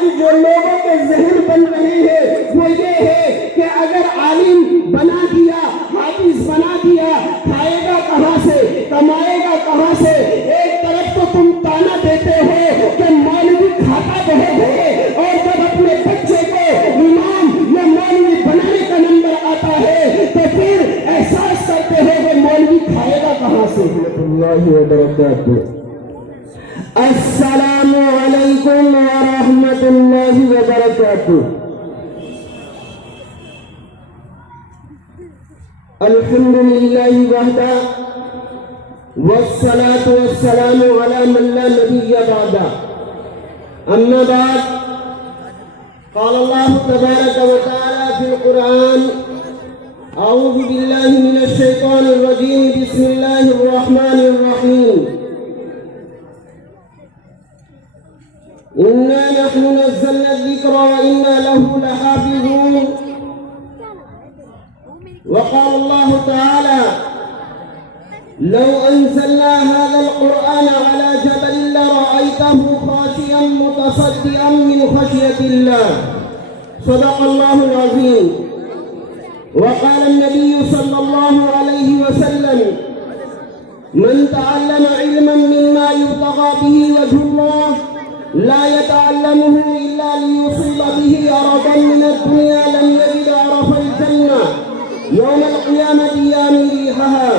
آج جو لوگوں کے ذہن بن رہے ہیں وہ یہ ہے کہ اگر عالم بنا دیا، حافظ بنا دیا، کھائے گا کہاں سے، کمائے گا کہاں سے؟ ایک طرف تو تم تانا دیتے ہو کہ مولوی کھاتا بہت ہے، اور جب اپنے بچے کو امام یا مولوی بنانے کا نمبر آتا ہے تو پھر احساس کرتے ہو کہ مولوی کھائے گا کہاں سے۔ اللہ وبرکاتہ۔ السلام علیکم ورحمۃ اللہ وبرکاتہ۔ الحمد للہ وحدہ والصلاة والسلام علی من لا نبی بعدہ، اما بعد، قال اللہ تبارک و تعالی فی القرآن: اعوذ باللہ من الشیطان الرجیم، بسم اللہ الرحمن الرحیم، انا نحن نزلنا الذکر وانا له لحافظون۔ وقال اللہ تعالی: لو انزلنا هذا القرآن على جبل لرأيته خاشعا متصدعا من خشية الله، صدق الله العظيم۔ وقال النبي صلى الله عليه وسلم: من تعلم علما مما يبتغى به وجه الله لا يتعلمه إلا ليصيب به عرضا من الدنيا لم يجد عرف الجنة يوم القيامة يامي ريحها۔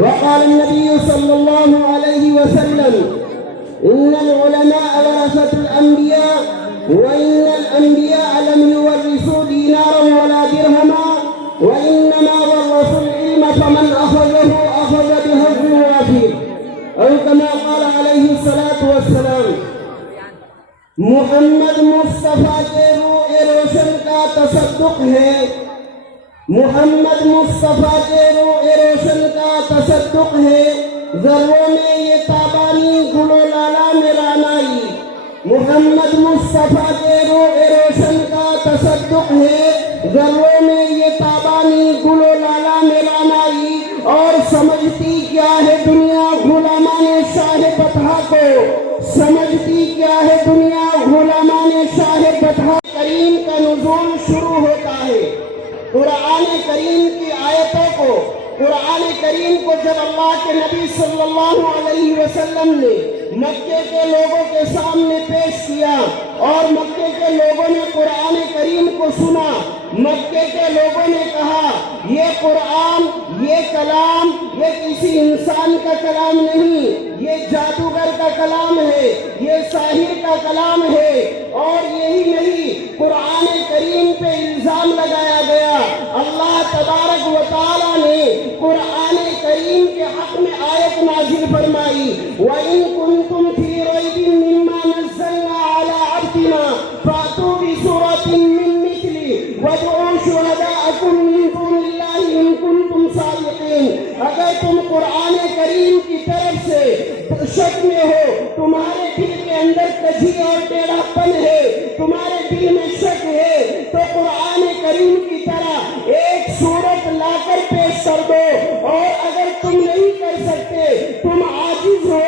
وقال النبي صلى الله عليه وسلم: إن العلماء ورثة الأنبياء وإن الأنبياء لم يورثوا دينارا ولا درهما وإنما ورثوا العلم فمن أخذه أخذ بحظ وافر، أو كما قال عليه الصلاة والسلام۔ محمد مصطفیٰ کے روح روشن کا تصدق ہے، محمد مصطفیٰ کے روح روشن کا تصدق ہے، ذروں میں یہ تابانی گل و لالا میں رانائی۔ محمد مصطفیٰ کے روح روشن کا تصدق ہے، ذروں میں یہ تابانی گل و لالا میں رانائی۔ اور سمجھتی کیا ہے دنیا غلامان شاہ بطحہ کو، سمجھتی کیا ہے دنیا غلامان شاہ بطحہ۔ کریم کا نزول شروع ہوتا ہے، قرآن کریم کی آیتوں کو، قرآن کریم کو جب اللہ کے نبی صلی اللہ علیہ وسلم نے مکے کے لوگوں کے سامنے پیش کیا اور مکے کے لوگوں نے قرآن کریم کو سنا، مکے کے لوگوں نے کہا یہ قرآن، یہ کلام، یہ کسی انسان کا کلام نہیں، یہ جادوگر کا کلام ہے، یہ ساحر کا کلام ہے۔ اور یہی نہیں، قرآن کریم پہ الزام لگایا گیا۔ اللہ تبارک و تعالی نے قرآن کریم کے حق میں آیت نازل فرمائی: وَإِن كُنتُمْ فِي رَيْبٍ مِّمَّا نَزَّلْنَا عَلَىٰ عَبْدِنَا فَأْتُوا بِسُورَةٍ مِّن مِّثْلِهِ وَادْعُوا شُهَدَاءَكُم مِّن دُونِ اللَّهِ إِن كُنتُمْ صَادِقِينَ۔ اگر تم قرآن کریم کی طرف سے شک میں ہو، تمہارے دل کے اندر کجھی اور ٹیڑھا پن ہے، تمہارے دل میں شک ہے، تو قرآن کریم کی طرح ایک سورت لا کر پیش کر دو۔ اور اگر تم نہیں کر سکتے، تم عاجز ہو،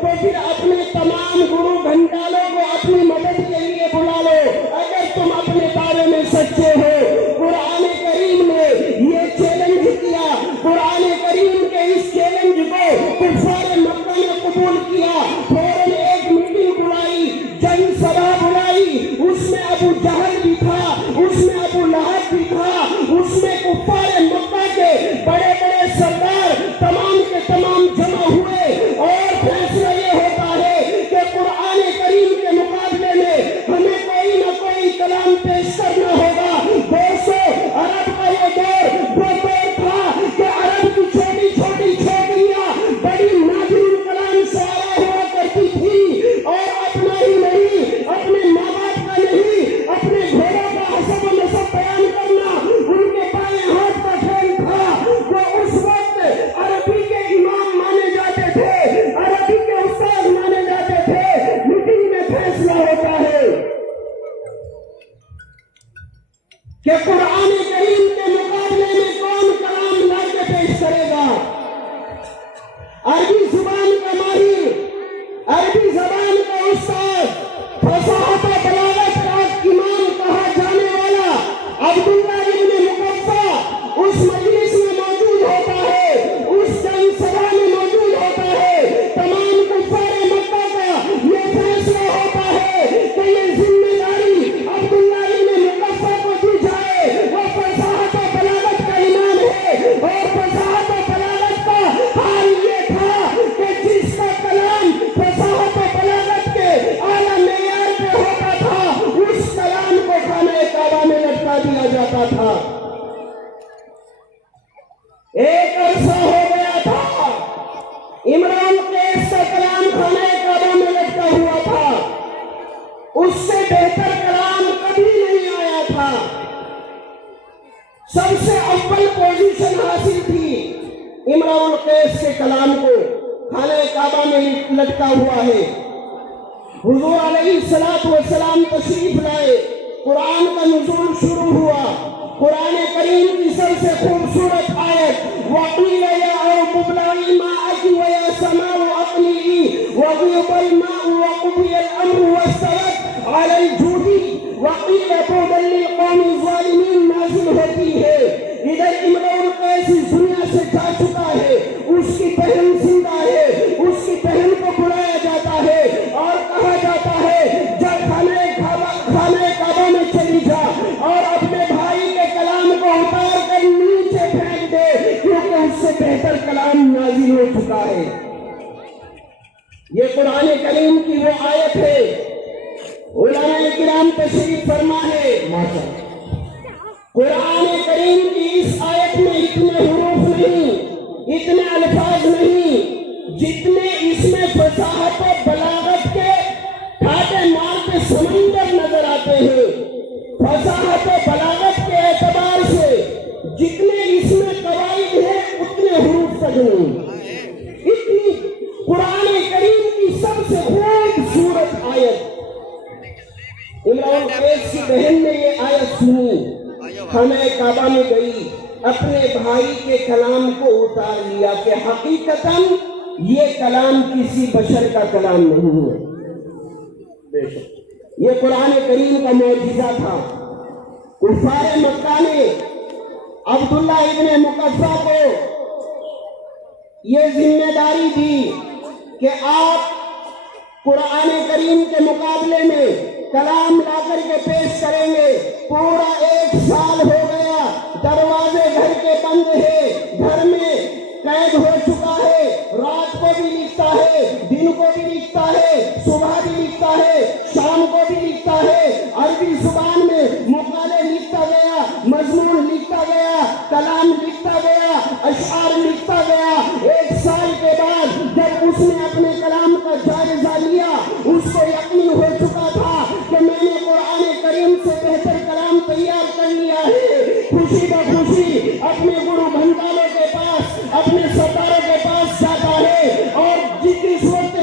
تو پھر اپنے تمام گرو گھنٹالوں کو اپنی مدد کے لیے بلا لو۔ اگر تم اپنے بارے میں سچے ہو، قرآن کریم نے یہ چیلنج کیا، قرآن کریم کے اس چیلنج کو کفار مکہ نے قبول کیا۔ فوراً ایک میٹنگ بلائی، جنگ سبھا بلائی، اس میں ابو جہل بھی تھا، اس میں ابو لہب بھی تھا، اس میں کفار مکہ کے بڑے بڑے سردار تمام کے تمام جمع ہوئے، اور فیصلہ یہ ہوتا ہے کہ قرآن کریم کے مقابلے میں ہمیں کوئی نہ کوئی کلام پیش کرنا ہوگا۔ دوستو، عرب کا یہ دور وہ دور تھا کہ عرب کی چھوٹی چھوٹی چھوٹیاں بڑی نادر کلام سوارا ہوا کرتی تھی، اور اپنا ہی نہیں، اپنے ماں باپ کا نہیں، اپنے گھوڑوں کا حسب و نسب بیان کرنا ان کے بائیں ہاتھ کا کھیل تھا۔ وہ اس وقت عربی کے امام مانے جاتے تھے، عربی کے استاد مانے جاتے تھے۔ میٹنگ میں فیصلہ ہوتا ہے کہ قرآن کریم کے مقابلے میں کون کلام لا کے پیش کرے گا۔ عربی زبان کا ماہر، عربی زبان کا استاد، فصاحت و بلاغت میں ہوتا تھا اس کلام کو خانہ کعبہ میں لٹکا دیا جاتا تھا۔ ایک عرصہ ہو گیا تھا عمران قیس کا کلام خانہ کعبہ میں لٹکا ہوا تھا، اس سے بہتر کلام کبھی نہیں آیا تھا، سب سے اول پوزیشن حاصل تھی عمران قیس کے کلام کو خانہ کعبہ میں لٹکا ہوا ہے۔ حضور علیہ السلام تشریف لائے، قرآن کا نزول شروع ہوا، قرآن کریم کی سب سے خوبصورت آیت وَقِيلَ يَا أَرْضُ ابْلَعِي مَاءَكِ وَيَا سَمَاءُ أَقْلِعِي وَغِيضَ الْمَاءُ وَقُضِيَ الْأَمْرُ وَاسْتَوَتْ عَلَى الْجُودِ وَقِيلَ بُعْدًا لِلْقَوْمِ الظَّالِمِينَ نازل ہوتی ہے۔ ادھر عمران قیس اس دنیا سے جا چکا ہے، اس کی بہن زندہ ہے، اس کی بہن کو بلایا جاتا ہے اور کہا جاتا ہے جا خانہ کعبہ میں چلی جا اور اپنے بھائی کے کلام کو اتار کر نیچے پھینک دے، کیونکہ اس سے بہتر کلام نازل ہو چکا ہے۔ یہ قرآن کریم کی وہ آیت ہے، علماء کرام تشریف فرما ہے، قرآن کریم کی اس آیت میں اتنے حروف نہیں، اتنے الفاظ نہیں، جتنے اس میں فصاحت و بلاغت کے کھاٹے مارتے سمندر نظر آتے ہیں۔ فصاحت و بلاغت کے اعتبار سے جتنے اس میں قواعد ہیں اتنے حروف تک نہیں۔ اتنی قرآن کریم کی سب سے خوبصورت آیت، عمران قیس کی بہن نے یہ آیت سنی، خانہ کعبہ میں گئی، اپنے بھائی کے کلام کو اتار لیا کہ حقیقتاً یہ کلام کسی بشر کا کلام نہیں ہے۔ بے شک یہ قرآن کریم کا معجزہ تھا۔ کفار مکہ نے عبداللہ ابن مقفع کو یہ ذمہ داری دی کہ آپ قرآن کریم کے مقابلے میں کلام لا کر کے پیش کریں گے۔ پورا 1 سال ہو گیا، دروازے گھر کے بند ہیں، گھر میں قید ہو چکا ہے، رات کو بھی لکھتا ہے، دن کو بھی لکھتا ہے، صبح بھی لکھتا ہے، شام کو بھی لکھتا ہے، عربی زبان میں مقالے لکھتا گیا، مضمون لکھتا گیا، کلام لکھتا گیا، اشعار لکھتا گیا۔ 1 سال کے بعد جب اس نے اپنے کلام کا جائزہ لیا، اس کو یقین ہو چکا تھا کہ میں نے قرآن کریم سے بہتر کلام تیار کر لیا ہے۔ خوشی بخوشی اپنے گرو بھنڈاروں کے پاس، اپنے سرداروں کے پاس جاتا ہے اور جس وقت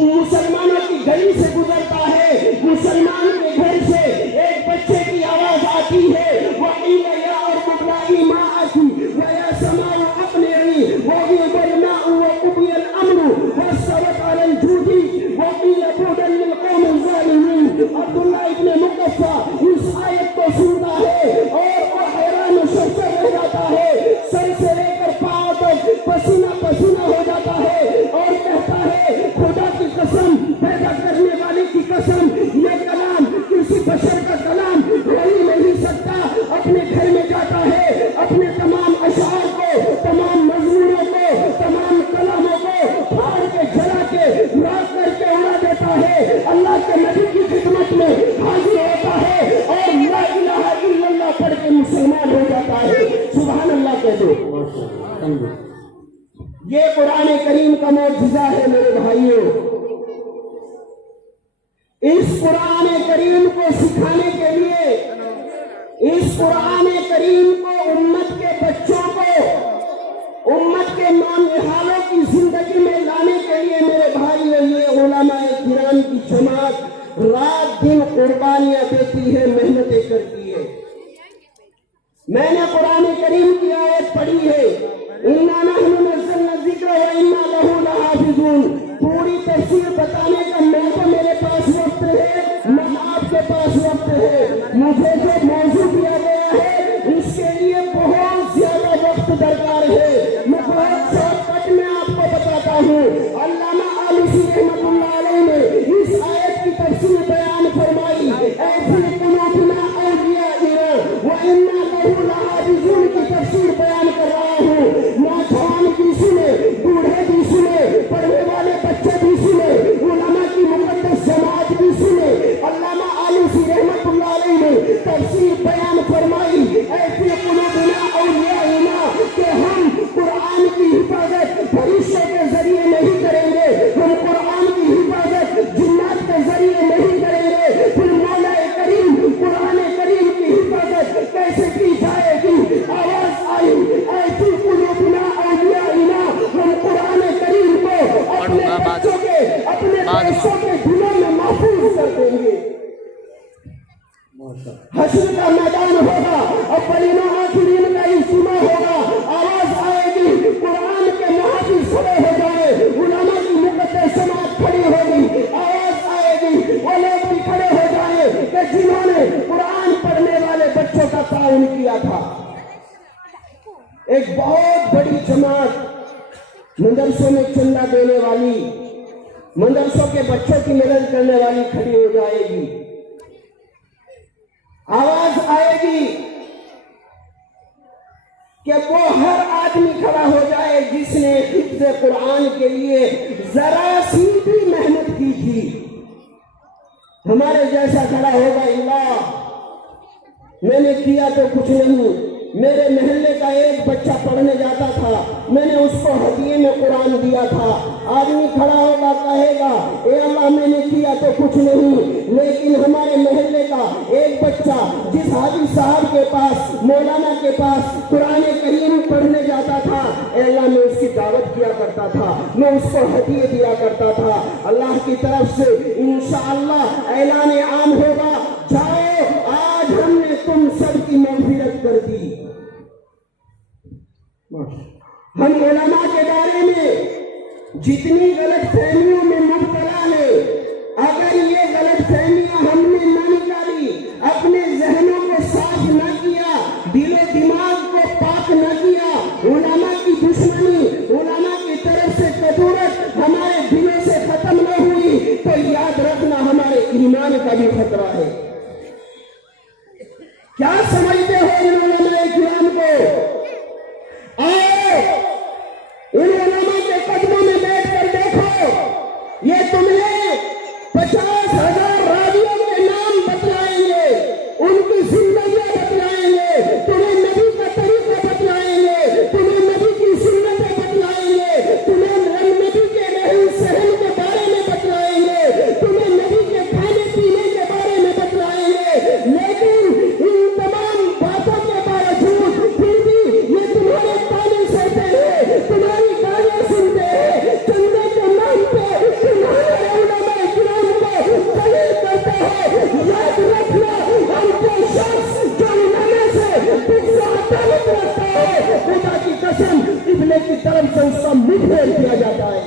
مسلمانوں کی گلی سے گزرتا ہے، مسلمان کے گھر سے ایک بچے کی آواز آتی ہے، وَقِيلَ يَا أَرْضُ ابْلَعِي مَاءَكِ وَيَا سَمَاءُ أَقْلِعِي وَغِيضَ الْمَاءُ وَقُضِيَ الْأَمْرُ وَاسْتَوَتْ عَلَى الْجُودِ وَقِيلَ بُعْدًا لِلْقَوْمِ الظَّالِمِينَ۔ عبداللہ ابن مقفع اس آیت کو سنتا ہے اور وہ حیران و شرشر رہ جاتا ہے، سر سے لے کر پاؤں تک پسینہ پسینہ ہو جاتا ہے اور کہتا ہے خدا کی قسم، پیدا کرنے والے کی قسم، یہ کلام کسی بشر کا کلام ہو ہی نہیں سکتا۔ اپنے گھر میں جاتا ہے، اپنے تمام اشعار کو، تمام مضمونوں کو، تمام کلاموں کو پھاڑ کے جلا کے راک کر کے اڑا دیتا ہے، اللہ کے نبی کی خدمت میں حاضر ہوتا ہے اور لا الہ الا اللہ پڑھ کے مسلمان ہو جاتا ہے۔ سبحان اللہ کہہ دو۔ یہ قرآن کریم کا معجزہ ہے میرے بھائیوں۔ اس قرآن کریم کو سکھانے کے لیے، اس قرآن کریم کو امت کے بچوں کو، امت کے نونہالوں کی زندگی میں لانے کے لیے میرے بھائیوں، یہ علماء کرام کی جماعت رات دن قربانیاں دیتی ہے، محنتیں کرتی ہے۔ میں نے قرآن کریم کی آیت پڑھی ہے، اِنَّا نَحْنُ نَزَّلْنَا الذِّكْرَ وَإِنَّا لَهُ لَحَافِظُونَ۔ پوری تفسیر بتانے کا نہ تو میرے پاس وقت ہے نہ آپ کے پاس وقت ہے۔ مجھے جو موضوع دیا گیا ہے اس کے لیے بہت زیادہ وقت درکار ہے، میں بہت شارٹ کٹ میں آپ کو بتاتا ہوں۔ علامہ آلوسی رحمۃ اللہ علیہ نے اس آیت کی تفسیر بیان فرمائی، اے فی قلوبنا اولیاء وَإِنَّا لَهُ لَحَافِظُونَ کی تفسیر بیان کر رہا ہوں۔ نوجوان بھی سنے، بوڑھے بھی سنے، پڑھنے والے بچے بھی سنے، علماء کی مقدس جماعت بھی سنے۔ اللہ تفسیر بیان فرمائی اے فی قلوبنا اولیاءنا کہ ہم قرآن کی حفاظت فرشتوں کے ذریعے نہیں کریں گے، ہم قرآن کی حفاظت جنات کے ذریعے نہیں کریں گے، پھر مولا کریم قرآن کریم کی حفاظت کیسے کی جائے گی؟ آواز آئی اے فی قلوبنا اولیاءنا، ہم قرآن کریم کو اپنے بچوں کے اپنے پیسوں کے دلوں میں محفوظ کر دیں گے۔ حشر کا میدان ہوگا، اولین و آخرین کا اجتماع ہوگا، آواز آئے گی، قرآن کے محافظ کھڑے ہو جائے، علماء کی مقدس جماعت کھڑی ہوگی، آواز آئے گی، وہ لوگ بھی کھڑے ہو جائے کہ جنہوں نے قرآن پڑھنے والے بچوں کا تعاون کیا تھا۔ ایک بہت بڑی جماعت مدرسوں میں چندہ دینے والی، مدرسوں کے بچوں کی مدد کرنے والی کھڑی ہو جائے گی، آواز آئے گی کہ وہ ہر آدمی کھڑا ہو جائے جس نے حفظ قرآن کے لیے ذرا سی بھی محنت کی تھی، ہمارے جیسا کھڑا ہوگا، اللہ میں نے کیا تو کچھ نہیں، میرے محلے کا ایک بچہ پڑھنے جاتا تھا، میں نے اس کو ہدیے میں قرآن دیا تھا، آدمی کھڑا ہوگا کہے گا اے اللہ میں نے کیا تو کچھ نہیں، لیکن ہمارے محلے کا ایک بچہ جس حاجی صاحب کے پاس مولانا کے پاس قرآن کریم پڑھنے جاتا تھا، اے اللہ میں اس کی دعوت کیا کرتا تھا، میں اس کو ہدیے دیا کرتا تھا، اللہ کی طرف سے انشاءاللہ اعلان عام ہوگا، جاؤ آج ہم نے تم سب کی مغفرت کر دی۔ ہم علماء کے بارے میں جتنی غلط فہمیوں میں مبتلا ہے، اگر یہ غلط فہمیاں ہم نے نہ نکالی، اپنے ذہنوں کو صاف نہ کیا، دل و دماغ کو پاک نہ کیا، علماء کی دشمنی، علماء کی طرف سے کدورت ہمارے دلوں سے ختم نہ ہوئی تو یاد رکھنا ہمارے ایمان کا بھی خطرہ ہے۔ کیا سمجھتے ہو ان علماء کرام کو؟ آؤ ان علماء کے قدموں میں بیٹھ کر دیکھو، یہ تمہیں 50,000 راویوں کے نام بتلائیں گے، ان کی زندگیاں بتلائیں گے، تمہیں نبی کا طریقہ بتلائیں گے، تمہیں نبی کی سنتیں بتلائیں گے، تمہیں نبی کے رہن سہن کے بارے میں بتلائیں گے، تمہیں نبی کے کھانے پینے کے بارے میں بتلائیں گے، لیکن ان تمام باتوں کے باوجود پھر بھی یہ تمہارے تانے سہتے ہیں، تمہاری گالیاں سنتے ہیں، چندے کے نام پہ تمہارے علماء کرام کو ذلیل کرتے ہیں۔ یاد رکھنا ہم کو شخص جو علماء سے تعلق رکھتا ہے، خدا کی قسم قبلے کی طرف سے اس کا منہ پھیر دیا جاتا ہے۔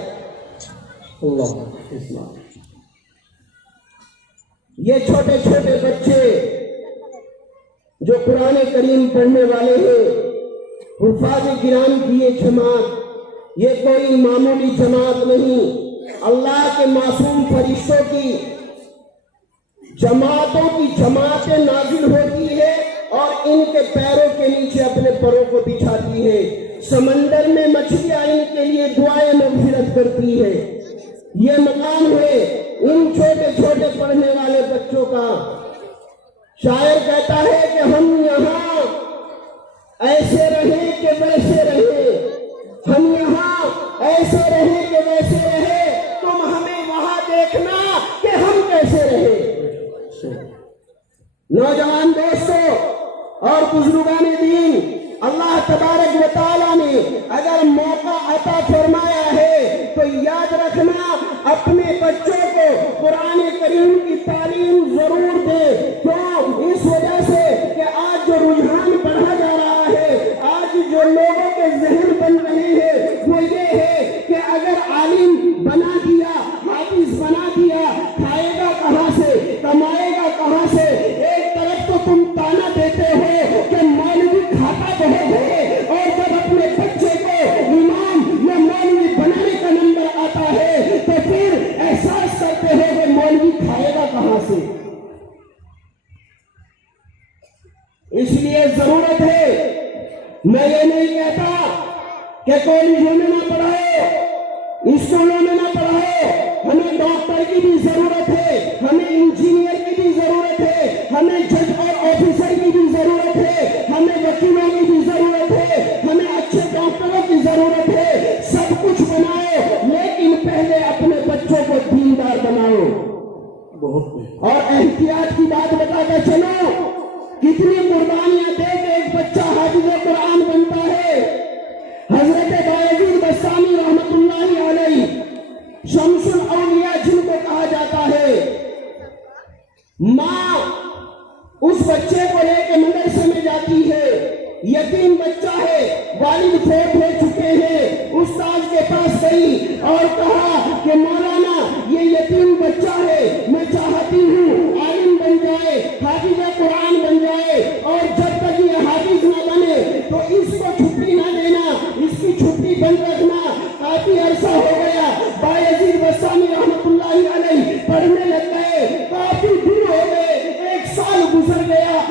اللہ اسلام، یہ چھوٹے چھوٹے بچے جو قرآن کریم پڑھنے والے ہیں، حفاظ کرام کی یہ جماعت، یہ کوئی معمولی جماعت نہیں، اللہ کے معصوم فرشتوں کی جماعتوں کی جماعتیں نازل ہوتی ہے اور ان کے پیروں کے نیچے اپنے پروں کو بچھاتی ہے، سمندر میں مچھلیاں ان کے لیے دعائیں مغفرت کرتی ہے۔ یہ مقام ہے ان چھوٹے چھوٹے پڑھنے والے بچوں کا۔ شاعر کہتا ہے کہ ہم یہاں ایسے رہیں کہ ویسے رہیں، ہم یہاں ایسے رہیں کہ ویسے رہیں، تم ہمیں وہاں دیکھنا کہ ہم کیسے رہیں۔ نوجوان دوستوں اور بزرگان دین، اللہ تبارک و تعالیٰ نے اگر موقع عطا فرمایا ہے تو یاد رکھنا اپنے بچوں کو قرآن کریم کی تعلیم ضرور دے۔ کیوں؟ اس وجہ سے کہ آج جو رجحان بڑھا جا رہا ہے، آج جو لوگوں کے ذہن بن رہے ہیں وہ یہ ہے کہ اگر عالم بنا دیا، حافظ بنا دیا، کھائے گا کہاں سے، کمائے گا کہاں سے؟ ایک طرف تو تم تانا دیتے ہو کہ مولوی کھاتا بہت ہے، اور جب اپنے بچے کو امام یا مولوی بنانے کا نمبر آتا ہے تو پھر احساس کرتے ہو کہ مولوی کھائے گا کہاں سے۔ اس لیے ضرورت ہے، میں یہ نہیں کہتا کہ کالجوں میں نہ پڑھائے، اسکولوں میں نہ پڑھائے، ہمیں ڈاکٹر کی بھی ضرورت ہے، ہمیں انجینئر کی بھی ضرورت ہے، ہمیں جج اور آفیسر بات بتاتا چلو کتنی قربانیاں دے کے ایک بچہ حافظ قرآن بنتا ہے۔ حضرت بایزید بستامی رحمت اللہ علیہ شمس الاولیاء جن کو کہا جاتا ہے، ماں اس بچے کو لے کے مدرسے میں جاتی ہے، یتیم بچہ ہے، والد فوت ہو چکے ہیں، استاد کے پاس گئی اور کہا کہ مولانا یہ یتیم بچہ ہے، میں چاہتی ہوں عالم بن جائے، حافظ قرآن بن جائے، اور جب تک یہ حافظ نہ بنے تو اس کو چھٹی نہ دینا، اس کی چھٹی بند رکھنا۔ کافی عرصہ ہو گیا، بایزید بستامی رحمت اللہ علیہ پڑھنے لگ گئے، کافی دن ہو گئے، 1 سال گزر گیا،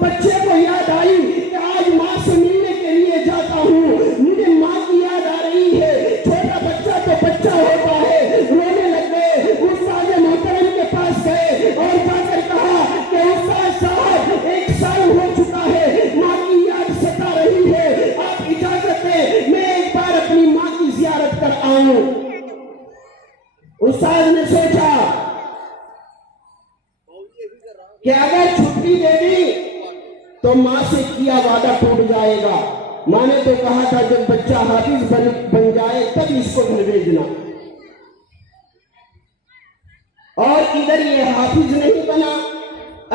بچے کو یاد آئی کہ آج ماں سے ملنے کے لیے جاتا ہوں، مجھے ماں کی یاد آ رہی ہے۔ چھوٹا بچہ تو بچہ ہوتا ہے، رونے لگ گئے، استاد محترم کے پاس گئے اور جا کر کہا کہ استاد صاحب 1 سال ہو چکا ہے، ماں کی یاد ستا رہی ہے، آپ اجازت دیں میں ایک بار اپنی ماں کی زیارت کر آؤں۔ استاد نے سوچا کہ اگر چھٹی دے دی تو ماں سے کیا وعدہ ٹوٹ جائے گا، ماں نے تو کہا تھا جب بچہ حافظ بن جائے تب اس کو گھر بھیجنا، اور ادھر یہ حافظ نہیں بنا،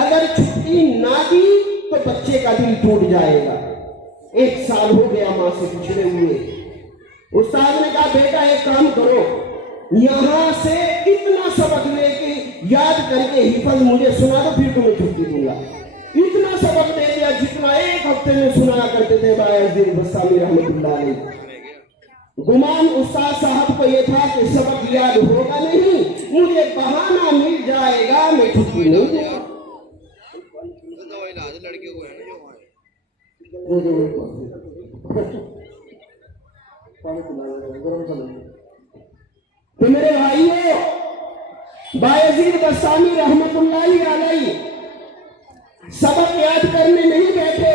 اگر چھٹی نہ دی تو بچے کا دل ٹوٹ جائے گا۔ 1 سال ہو گیا ماں سے پچھڑے ہوئے۔ استاد نے کہا بیٹا ایک کام کرو، یہاں سے اتنا سبق لے کے یاد کر کے حفظ مجھے سنا دو، پھر تمہیں چھٹی دوں گا۔ اتنا سبق دے دیا جتنا 1 ہفتے میں سنایا کرتے تھے بایزید بستامی رحمت اللہ علیہ۔ گمان استاد صاحب کو یہ تھا کہ سبق یاد ہوگا نہیں، مجھے بہانہ مل جائے گا، میں چھٹی نہیں دوں گا۔ تو میرے بھائیو، بایزید بستامی رحمت اللہ علیہ سبق یاد کرنے نہیں بیٹھے،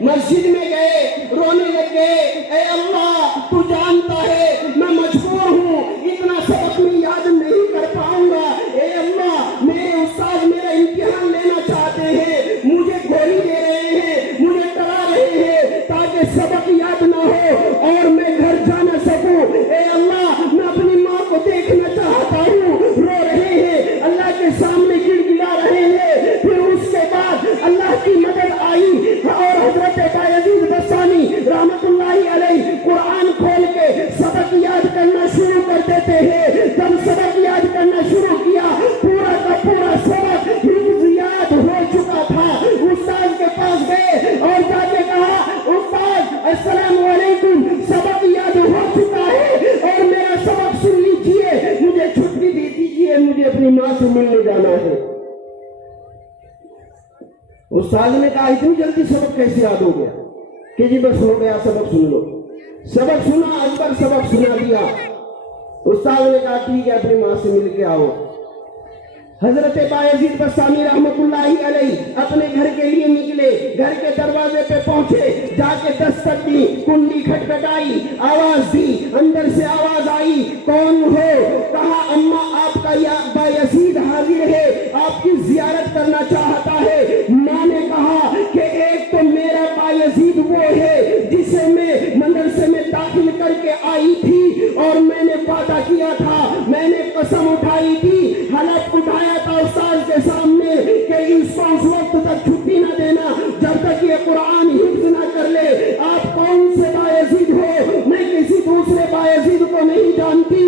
مسجد میں گئے، رونے لگ گئے، اے اللہ تو جانتا ہے میں مجبور ہوں، اتنا سبق میں یاد نہیں کر پاؤں گا، اے اللہ میرے استاد میرا امتحان لینا چاہتے ہیں، مجھے گولی دے رہے ہیں، مجھے ڈرا رہے ہیں تاکہ سبق یاد نہ ہو اور میں گھر جا نہ سکوں، اے اللہ میں اپنی ماں کو دیکھنا چاہتا ہوں، رو رہے ہیں، اللہ کے سامنے گڑ گڑا رہے ہیں۔ پھر اس کے بعد اللہ کی مدد آئی اور حضرت بایزید بستامی رحمت اللہ علیہ قرآن کھول کے سبق یاد کرنا شروع کر دیتے ہیں۔ جب سبق یاد کرنا شروع کیا، پورا کا پورا سبق حفظ یاد ہو چکا تھا۔ استاد کے پاس گئے اور جا کے کہا استاد السلام علیکم، سبق یاد ہو چکا ہے اور میرا سبق سن لیجئے، مجھے چھٹی دے دیجئے، مجھے اپنی ماں سے ملنے جانا ہے۔ استاد نے کہا اتنی جلدی سبق کیسے یاد ہو گیا؟ کہ جی بس ہو گیا، سبق سن لو۔ سبق سنا، اکبر سبق سنا دیا۔ استاد نے کہا ٹھیک ہے اپنی ماں سے مل کے آؤ۔ حضرت بایزید بستامی رحمت اللہ علیہ اپنے گھر کے لیے نکلے، گھر کے دروازے پہ پہنچے، جا کے دستک دی، کنڈی کھٹکھٹائی، آواز دی، اندر سے آواز آئی کون ہو؟ کہا اماں آپ کا یا بایزید حاضر ہے، آپ کی زیارت کرنا چاہتا ہے۔ ماں نے کہا کہ ایک تو میرا بایزید وہ ہے جسے میں مدرسے میں داخل کر کے آئی تھی اور میں نے وعدہ کیا تھا، میں نے قسم اٹھائی تھی، حلف اٹھایا تھا استاد کے سامنے کہ اس کو اس وقت تک چھٹی نہ دینا جب تک یہ قرآن حفظ نہ کر لے۔ آپ کون سے بایزید ہو؟ میں کسی دوسرے بایزید کو نہیں جانتی۔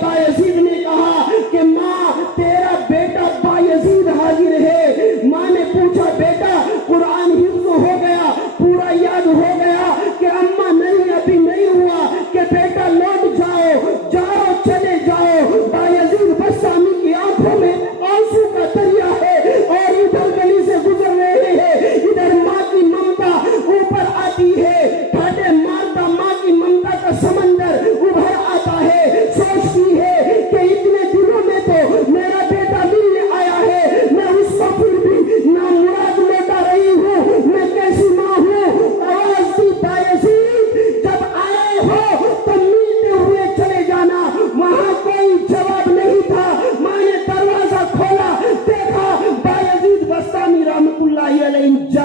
بایزید نے کہا کہ ماں تیرا بیٹا بایزید حاضر ہے،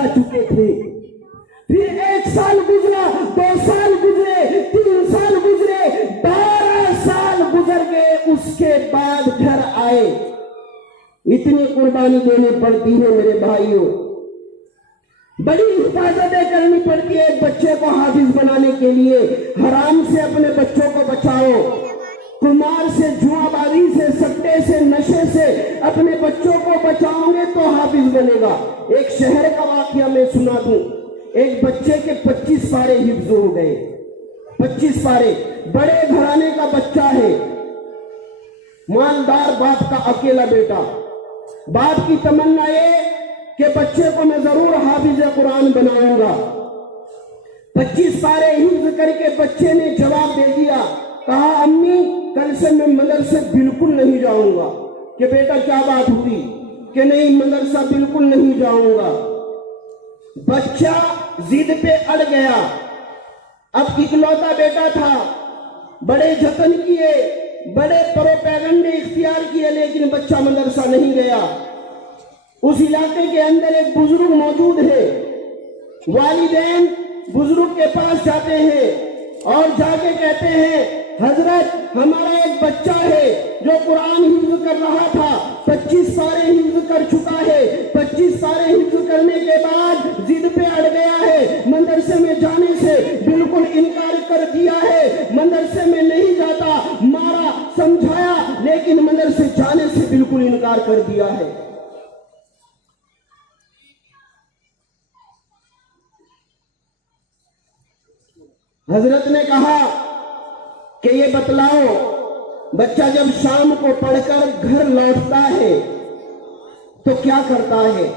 جا چکے تھے. پھر 1 سال گزرا، 2 سال گزرے، 3 سال گزرے، 12 سال گزر گئے. اس کے بعد گھر آئے. اتنی قربانی دینی پڑتی ہے میرے بھائیوں، بڑی حفاظتیں کرنی پڑتی ہے ایک بچے کو حافظ بنانے کے لیے. حرام سے اپنے بچوں کو بچاؤ، قمار سے، جوا بازی سے، سٹے سے، نشے سے اپنے بچوں کو بچاؤ گے تو حافظ بنے گا. ایک شہر کا واقعہ میں سنا دوں. ایک بچے کے 25 پارے حفظ ہو گئے. 25 پارے. بڑے گھرانے کا بچہ ہے، مالدار باپ کا اکیلا بیٹا. باپ کی تمنا یہ کہ بچے کو میں ضرور حافظ قرآن بناؤں گا. 25 پارے حفظ کر کے بچے نے جواب دے دیا، کہا امی کل سے میں مدرسے بالکل نہیں جاؤں گا. کہ بیٹا کیا بات ہوئی؟ کہ نہیں مدرسہ بالکل نہیں جاؤں گا. بچہ ضد پہ اڑ گیا. اب اکلوتا بیٹا تھا، بڑے جتن کیے، بڑے پروپیگنڈے اختیار کیے، لیکن بچہ مدرسہ نہیں گیا. اس علاقے کے اندر ایک بزرگ موجود ہے. والدین بزرگ کے پاس جاتے ہیں اور جا کے کہتے ہیں حضرت ہمارا ایک بچہ ہے جو قرآن حفظ کر رہا تھا، 25 پارے حفظ کر چکا ہے، 25 پارے حفظ کرنے کے بعد ضد پہ اڑ گیا ہے، مدرسے میں جانے سے بالکل انکار کر دیا ہے، مدرسے میں نہیں جاتا. مارا، سمجھایا، لیکن مدرسے جانے سے بالکل انکار کر دیا ہے. حضرت نے کہا کہ یہ بتلاؤ بچہ جب شام کو پڑھ کر گھر لوٹتا ہے تو کیا کرتا ہے؟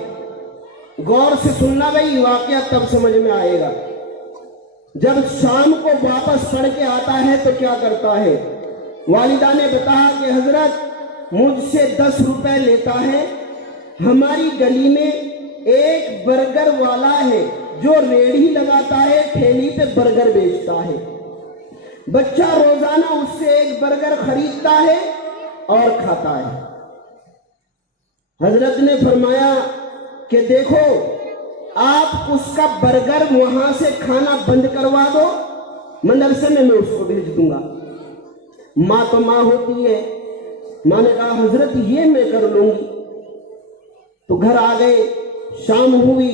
غور سے سننا بھائی، واقعہ تب سمجھ میں آئے گا. جب شام کو واپس پڑھ کے آتا ہے تو کیا کرتا ہے؟ والدہ نے بتایا کہ حضرت مجھ سے 10 روپے لیتا ہے. ہماری گلی میں ایک برگر والا ہے جو ریڑھی لگاتا ہے، ٹھیلی پہ برگر بیچتا ہے. بچہ روزانہ اس سے ایک برگر خریدتا ہے اور کھاتا ہے. حضرت نے فرمایا کہ دیکھو آپ اس کا برگر وہاں سے کھانا بند کروا دو، مدرسے میں اس کو بھیج دوں گا. ماں تو ماں ہوتی ہے. ماں نے کہا حضرت یہ میں کر لوں گی. تو گھر آ گئے، شام ہوئی،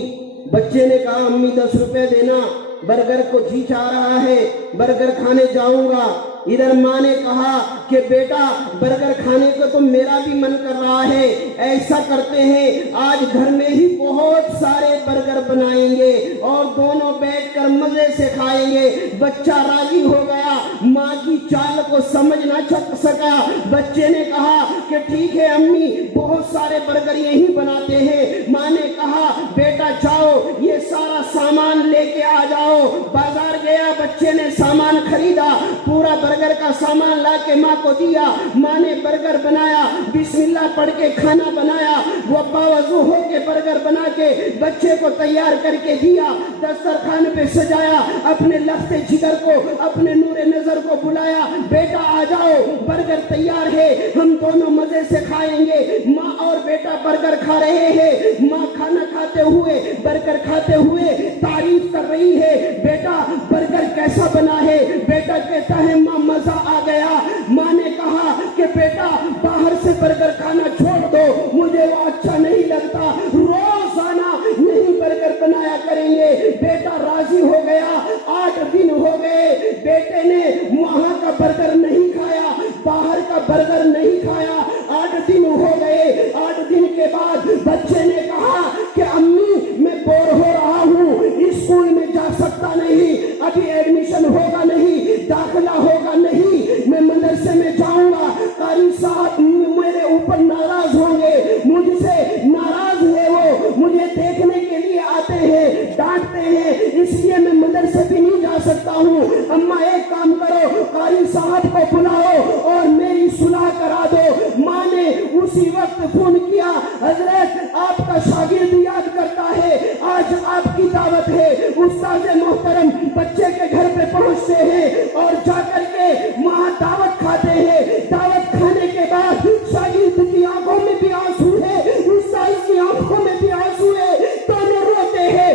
بچے نے کہا امی 10 روپے دینا، برگر کو جی چاہ رہا ہے، برگر کھانے جاؤں گا. ادھر ماں نے کہا کہ بیٹا برگر کھانے کو تو میرا بھی من کر رہا ہے، ایسا کرتے ہیں آج گھر میں ہی بہت سارے برگر بنائیں گے اور دونوں بیٹھ کر مزے سے کھائیں گے. بچہ راضی ہو گیا. ماں کی چال کو سمجھ نہ سکا. بچے نے کہا کہ ٹھیک ہے امی بہت سارے برگر یہی بناتے ہیں. ماں نے کہا بیٹا جاؤ یہ سارا سامان لے کے آ جاؤ. بازار گیا، بچے نے سامان خریدا، پورا برگر کا سامان لا کے ماں کو دیا. ماں نے برگر بنایا، بسم اللہ پڑھ کے کھانا بنایا. وہ باوضو ہو کے برگر بنا کے بچے کو تیار کر کے دیا، دسترخوان پہ سجایا. اپنے لفظ جگر کو، اپنے نور نظر کو بلایا، بیٹا آ جاؤ برگر تیار ہے، ہم دونوں مزے سے کھائیں گے. ماں اور بیٹا برگر کھا رہے ہیں. ماں کھانا کھاتے ہوئے، برگر کھاتے ہوئے تعریف کر رہی ہے، بیٹا برگر کیسا بنا ہے؟ بیٹا کہتا ہے ماں مزہ آ گیا. ماں نے کہا کہ بیٹا باہر سے برگر کھانا چھوڑ دو، مجھے وہ اچھا نہیں لگتا، روزانہ یہی برگر بنایا کریں گے. بیٹا راضی ہو گیا. 8 دن ہو گئے، بیٹے نے وہاں کا برگر نہیں کھایا، باہر کا برگر نہیں کھایا. 8 دن ہو گئے. 8 دن کے بعد بچے نے کہا کہ امی میں بور ہو رہا ہوں، اسکول میں جا سکتا نہیں، ابھی ایڈمیشن ہوگا نہیں، داخلہ ہوگا نہیں، میں مدرسے میں جاؤں گا. قاری صاحب میرے اوپر ناراض ہوں گے، مجھ سے ناراض ہے، وہ مجھے دیکھنے کے لیے آتے ہیں، ڈانٹتے ہیں، اس لیے میں مدرسے بھی نہیں جا سکتا ہوں. اماں ایک کام کرو، قاری صاحب کو بلاؤ اور میری صلح کرا دو. ماں نے اسی وقت فون کیا، حضرت آپ کا شاگرد یاد کرتا ہے، آج آپ کی دعوت ہے. استاد محترم بچے کے گھر پہ پہنچتے ہیں اور جا کر کے وہاں دعوت کھاتے ہیں. دعوت کھانے کے بعد شاگرد کی آنکھوں میں بھی آنسو ہے، استاد کی آنکھوں میں بھی آنسو ہے، دونوں روتے ہیں.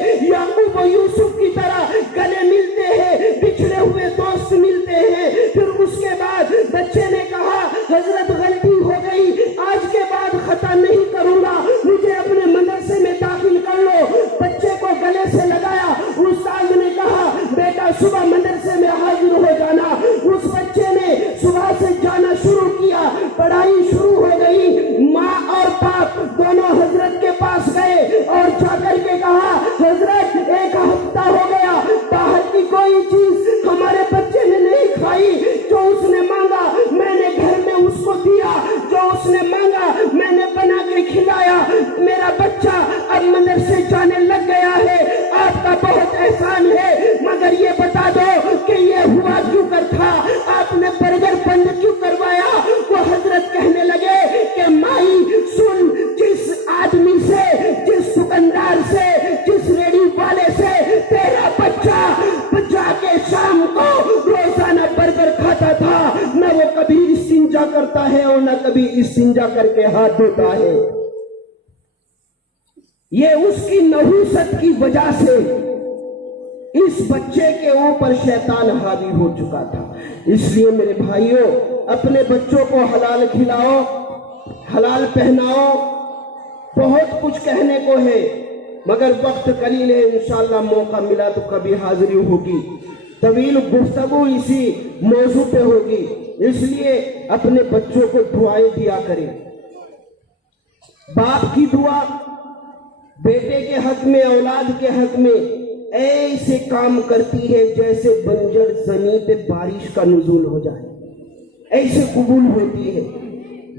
صبح مدرسے میں حاضر ہو جانا۔ اس بچے نے صبح سے جانا شروع کیا، پڑھائی شروع ہو گئی۔ ماں اور باپ دونوں حضرت کے پاس گئے اور جا کر کے کہا حضرت ایک ہفتہ ہو گیا باہر کی کوئی چیز ہمارے بچے نے نہیں کھائی، جو اس نے مانگا میں نے گھر میں اس کو دیا، جو اس نے مانگا میں نے بنا کے کھلایا، میرا بچہ اب مدرسے جانے لگ گیا ہے، آپ کا بہت احسان ہے، مگر یہ بتا دو کہ یہ ہوا کیوں کر تھا، آپ نے برگر بند کیوں کروایا؟ وہ حضرت کہنے لگے کہ مائی سن، جس آدمی سے، جس دکاندار سے، جس ریڑھی والے سے تیرا بچہ جا کے شام کو روزانہ برگر کھاتا تھا، نہ وہ کبھی استنجا کرتا ہے اور نہ کبھی استنجا کر کے ہاتھ دھوتا ہے، یہ اس کی نحوست کی وجہ سے اس بچے کے اوپر شیطان حاوی ہو چکا تھا۔ اس لیے میرے بھائیوں، اپنے بچوں کو حلال کھلاؤ، حلال پہناؤ، بہت کچھ کہنے کو ہے مگر وقت قلیل ہے، انشاءاللہ موقع ملا تو کبھی حاضری ہوگی، طویل گفتگو اسی موضوع پہ ہوگی، اس لیے اپنے بچوں کو دعائیں دیا کریں۔ باپ کی دعا بیٹے کے حق میں، اولاد کے حق میں ایسے کام کرتی ہے جیسے بنجر زمین پہ بارش کا نزول ہو جائے، ایسے قبول ہوتی ہے۔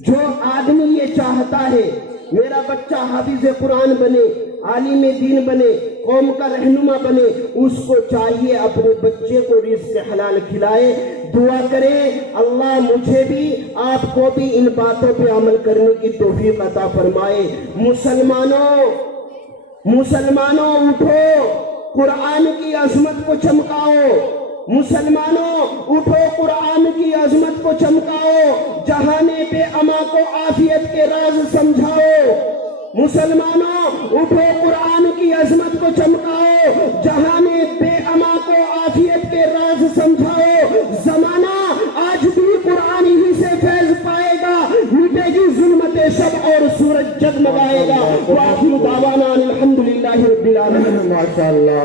جو آدمی یہ چاہتا ہے میرا بچہ حافظ قرآن بنے، عالم دین بنے، قوم کا رہنما بنے، اس کو چاہیے اپنے بچے کو رزق حلال کھلائے، دعا کرے اللہ مجھے بھی آپ کو بھی ان باتوں پہ عمل کرنے کی توفیق عطا فرمائے۔ مسلمانوں اٹھو، قرآن کی عظمت کو چمکاؤ، مسلمانوں اٹھو، قرآن کی عظمت کو چمکاؤ، جہان بے اما کو عافیت کے راز سمجھاؤ، مسلمانوں اٹھو، قرآن کی عظمت کو چمکاؤ، جہان بے اما کو عافیت کے راز سمجھاؤ۔ زمانہ آج بھی قرآن ہی سے فیض پائے گا، مٹے گی ظلمت شب اور سورج جگمگائے گا۔ وآخر دعوانا الحمدللہ رب العالمین۔ ماشاءاللہ۔